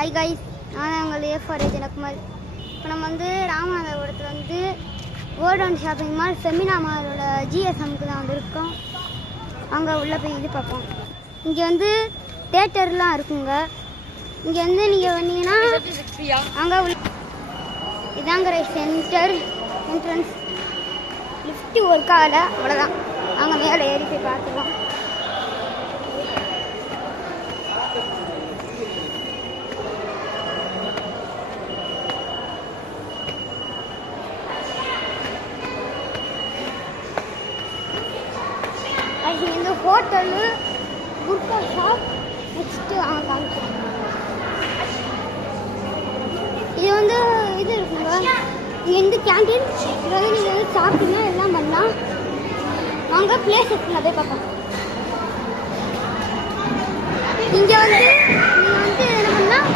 Hi guys, நான் உங்கள் A4A ஜனகுமார். இப்போ நம்ம ராமநாதபுரத்தில் கோல்டன் ஷாப்பிங் மால் செமினா மாலோட GSMக்கு தான் இருக்கோம். அங்கே உள்ளே போய் இது பார்ப்போம். இங்கே தேட்டர்லாம் இருக்குங்க. இங்கே நீங்கள் வந்தீங்கன்னா அங்கே இதாங்கிற சென்டர் என்ட்ரன்ஸ் லிஃப்ட்டு ஒர்க் ஆகலை, அவ்வளோதான். அங்கே மேலே ஏறி போய் பார்த்துக்கலாம். இந்த ஹோட்டலு குர்கா ஷாப் நெக்ஸ்ட்டு அங்கே காமிச்சோம். இது இது இருக்குங்க. இங்கே கேண்டீன் நீங்கள் சாப்பிட்டீங்கன்னா எல்லாம் பண்ணலாம். வாங்க பிளேஸ் இருக்குங்க, அதே பார்ப்போம். இங்கே நீங்கள் என்ன பண்ணலாம்,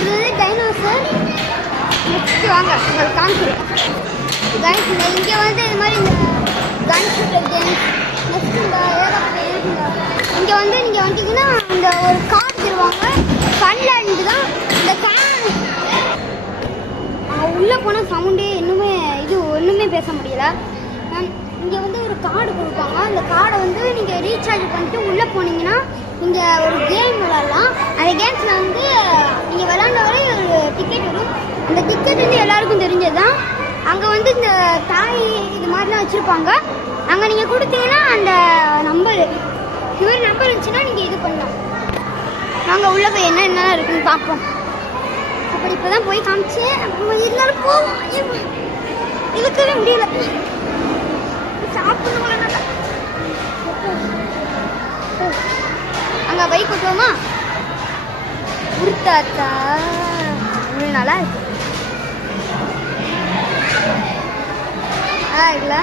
இது டைனோசர். நெக்ஸ்ட்டு வாங்க உங்களுக்கு காமிக்கிறேன். இங்கே இது மாதிரி இந்த கன் ஷூட்டர் கேம்ஸ் நெக்ஸ்ட் இந்த ஏகப்பட்ட இருக்குங்க. இங்கே நீங்கள் வந்துட்டீங்கன்னா இந்த ஒரு கார் தருவாங்க. ஃபன்லேண்டு தான் இந்த கார். உள்ளே போனால் சவுண்டே ஒன்றுமே பேச முடியல. இங்கே ஒரு கார்டு கொடுப்பாங்க. அந்த கார்டை நீங்கள் ரீசார்ஜ் பண்ணிட்டு உள்ளே போனீங்கன்னா இங்கே ஒரு கேம் விளாட்லாம். அந்த கேம்ஸில் நீங்கள் விளாண்ட வரை ஒரு டிக்கெட் வரும். அந்த டிக்கெட் எல்லாருக்கும் தெரிஞ்சது தான். அங்கே இந்த தாய் இது மாதிரிலாம் வச்சுருப்பாங்க. அங்கே நீங்கள் கொடுத்தீங்கன்னா அந்த நம்பர் இருந்துச்சுன்னா நீங்கள் இது பண்ணலாம். நாங்கள் உள்ளே போய் என்ன இருக்குன்னு பார்ப்போம். அப்படி இப்போ தான் போய் காமிச்சு இருந்தாலும் போவோம். இழுக்கவே முடியல. சாப்பிடணும். அங்கே பைக் ஓட்டுவோமா? உருத்தாத்தா நல்லா இருக்கு. இருக்குல்ல.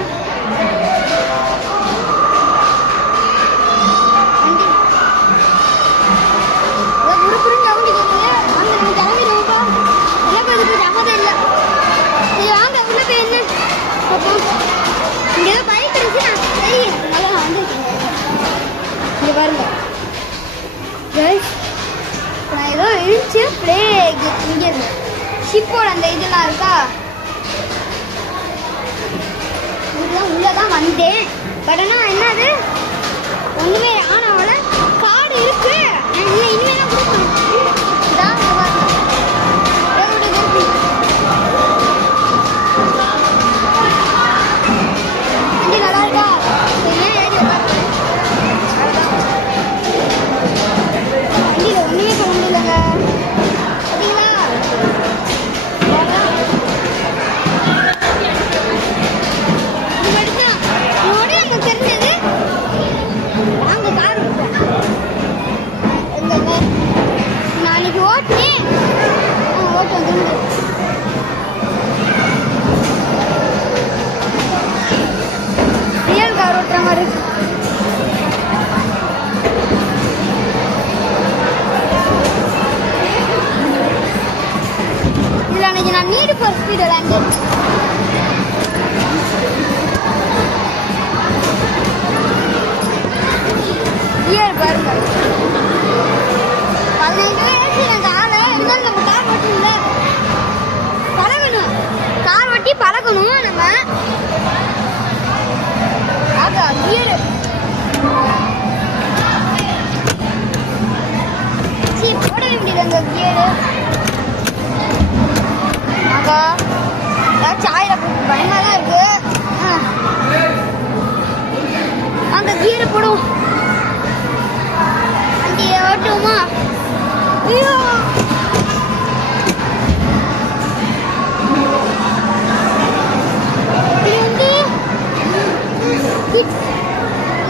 ஷிப்போட அந்த இதெல்லாம் இருக்கா, உள்ளதான் வந்தேன். பட் ஆனால் என்னது ஒன்றுமே ஆனால கார்டு இருக்கு. இனிமே தான் கொடுக்கணும். நல்லா இருக்கா? வண்டியில் ஒன்றுமே பண்ண முடியலங்க. நான் நீடு ஃபார் ஸ்பீட் விளையாண்டேன். பாருங்க, 15 வயசு எனக்கு ஆளு இருந்தாலும் நம்ம கார் ஓட்டணும்ல, பழகணும். கார் ஓட்டி பழகணும் நம்ம. கியர் போடவே முடியல. கியரு சாயில பயமா தான் இருக்கு. அந்த கீரை போடும். வண்டியை ஓட்டுவோமா? ஐயோ,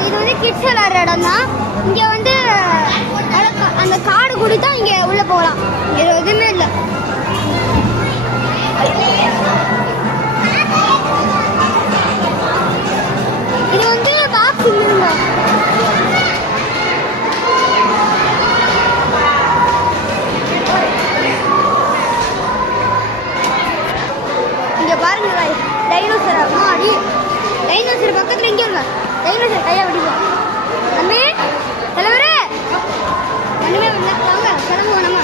இது கிட்ஸ் விளையாடுற இடம் தான். இங்க அந்த கார்டு கொடுத்தா இங்க உள்ள போகலாம். இது எதுவுமே இல்லை. இது பாக்ஸ் இல்லைங்க. இங்க பாருங்க, டைனோசர் மாடி. டைனோசர் பக்கத்துல இங்க இருங்க. டைனோசர் கையா பிடிக்கும். தலைவரே ஒண்ணுமே பண்ண. வாங்க கிளம்புவோம் நம்ம.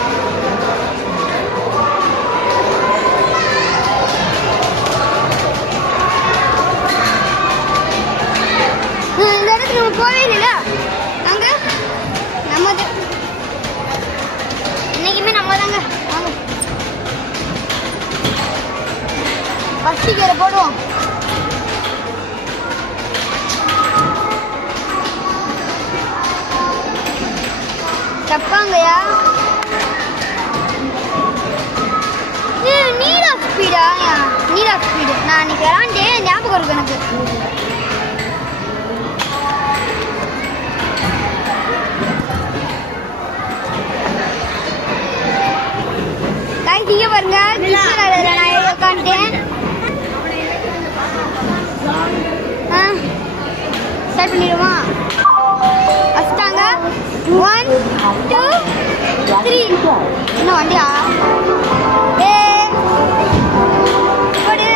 ஃபர்ஸ்ட் நம்ம போவே இல்லைல்ல அங்கே நம்ம இன்னைக்குமே நம்ம தாங்க வாங்க ஃபர்ஸ்ட் கீரை போடுவோம். தப்பாங்கயா நீட் ஆஃப் ஸ்பீடா நீட் ஆஃப் ஸ்பீடு நான் அன்னைக்கு விளாண்டேன் ஞாபகம் இருக்கு எனக்கு. இங்கே பாருங்க நான் உட்காந்துட்டேன். ஸ்டார்ட் பண்ணிடுமா ஃபஸ்ட்டாங்க 1 2 3 இன்னும் வண்டியா போடு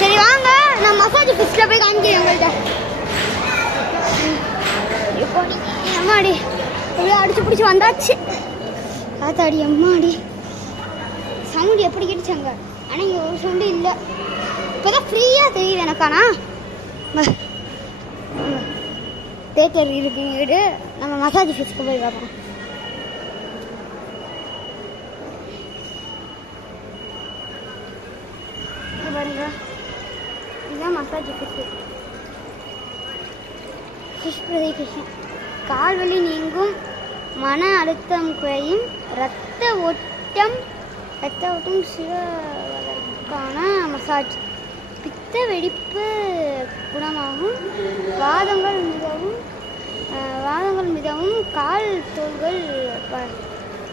சரி வாங்க நான் மசாஜ் ஃபிஸ்ட்ல போய் காமிக்கிறேன் உங்கள்கிட்ட. அம்மாடி அப்படியே அடிச்சு பிடிச்சி வந்தாச்சு. காத்தாடி அம்மாடி சவுண்டு எப்படி கேட்டுச்சாங்க ஆனால் இங்கே ஒரு சவுண்டு இல்லை. இப்போதான் ஃப்ரீயாக தெரியுது எனக்கானா தேட்டர் இருக்கு வீடு. நம்ம மசாஜ் ஃபிஸ்க்கு போய் பார்ப்போம். பாருங்க இதுதான் மசாஜ் ஃபிஷ் பிரதேசம். கால் வலி நீங்கும், மன அழுத்தம் குறையும், இரத்த ஓட்டம் சீராவதற்கான மசாஜ், பித்த வெடிப்பு குணமாகும், வாதங்கள் மிதவும், கால் தோள்கள்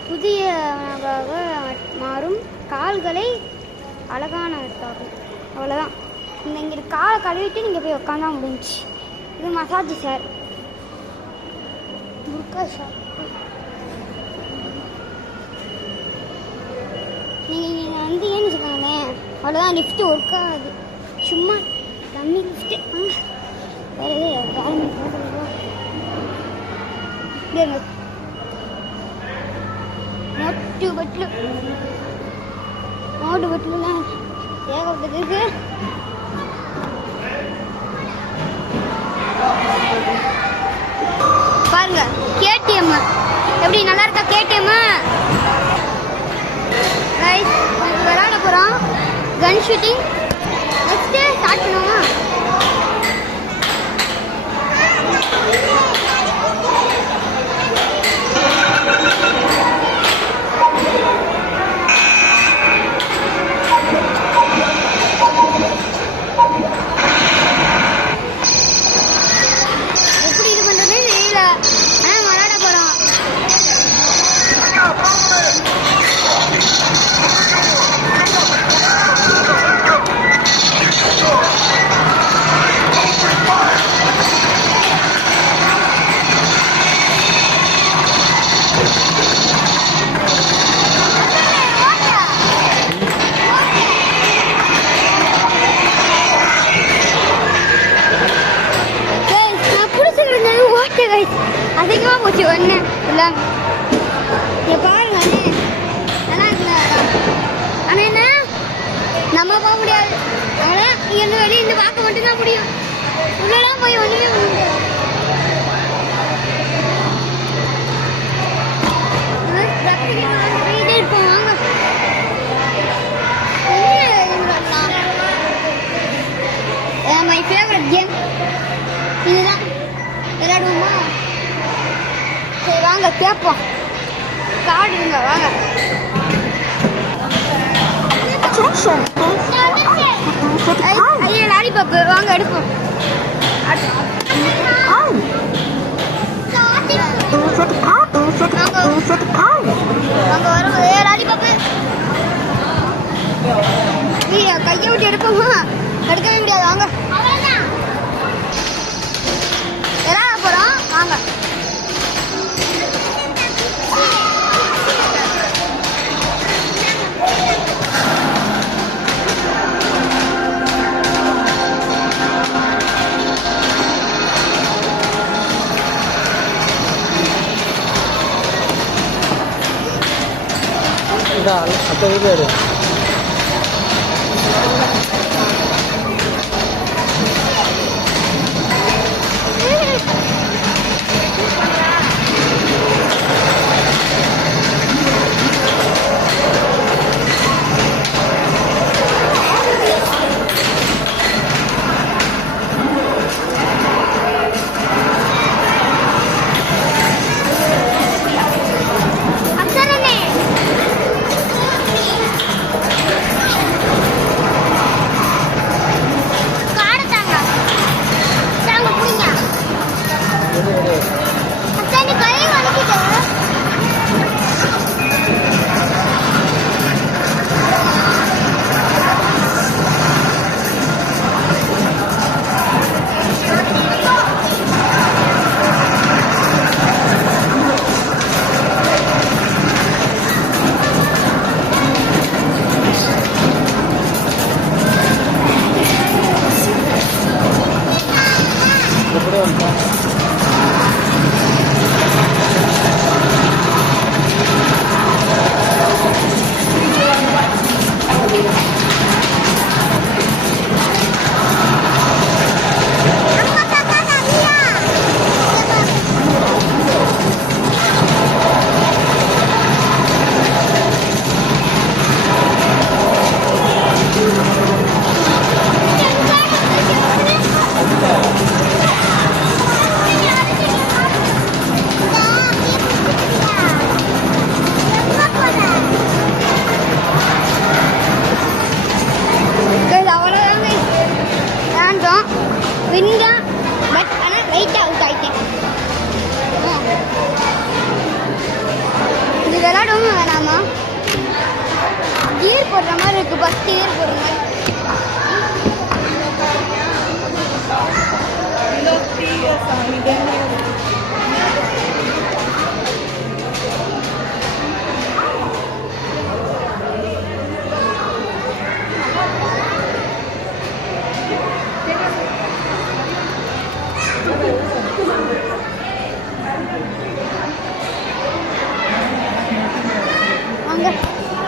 புதியதாக மாறும், கால்களை அழகான இருக்காகும். அவ்வளோதான். இங்கே காலை கழுவிட்டு நீங்கள் போய் உட்காந்தா முடிஞ்சிச்சு. இது மசாஜ் சார் புர்கா ஷாப். நீங்கள் வந்து ஏன்னு வச்சுக்கோங்களேன் அவ்வளோதான். லிஃப்ட்டு ஒர்க் ஆகாது, சும்மா தண்ணி லிஃப்ட்டு. வேறு கவர்மெண்ட் மோட்டு பட்டிலாம் ஏகப்பட்டது இருக்கு. பாருங்க கேடிஎம் எப்படி நல்லா இருக்கா. கேடிஎம் விளையாட போகிறோம். கன் ஷூட்டிங் நெக்ஸ்ட்டு ஸ்டார்ட் பண்ணுவோமா. அதிகமாக போச்சு ஒன்று இல்லை. இங்கே பாருங்க நல்லா இருக்குல்ல. ஆனால் என்ன நம்ம போக முடியாது. அதனால் இங்கே வெளியே இருந்து பார்க்க மட்டும்தான் முடியும். உள்ளெல்லாம் போய் ஒன்றுமே பண்ண முடியாது. போயிட்டே இருப்போம் வாங்க. மை ஃபேவரட் கேம் இதுதான். விளையாடுவோமா? சரி வா. வாங்க கேட்போம். காடுங்க வாங்க. ஐயா லாலிபாப்பு வாங்க எடுப்போம். வாங்க வரும். லாலிபாப்பு கையை விட்டு எடுப்போமா? எடுக்கவே முடியாது. வாங்க எல்லாம் போகிறோம் வாங்க. அப்போ இது கீர் போடுற மாதிரி இருக்கு. பஸ் கீர் போடுற மாதிரி. வாங்க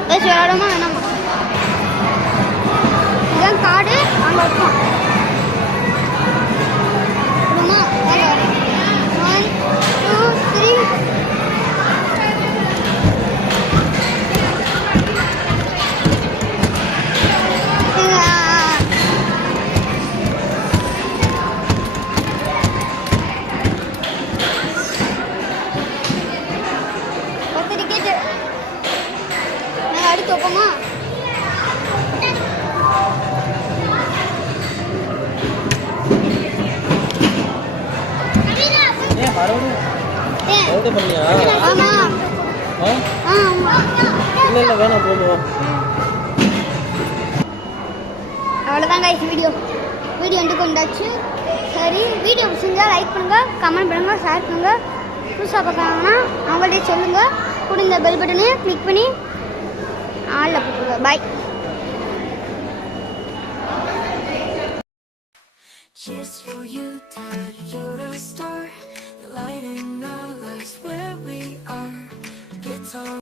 விளையாடுமா வேணாமா? இதுதான் காடு. அங்கே வைப்போம். அடுத்து வைப்போமா? அவ்வளோதான் கைஸ் வீடியோ வந்து கொண்டாச்சு. சரி, வீடியோ பிடிச்சிருந்தா லைக் பண்ணுங்க, கமெண்ட் பண்ணுங்க, ஷேர் பண்ணுங்க. புதுசாக பார்க்குறாங்கன்னா அவங்கள்ட்டே சொல்லுங்க. கூட இந்த பெல் பட்டனை கிளிக் பண்ணி ஆளில் போட்டுருங்க. பாய். Just for you, you're a star, lighting our lives where we are. Guitar.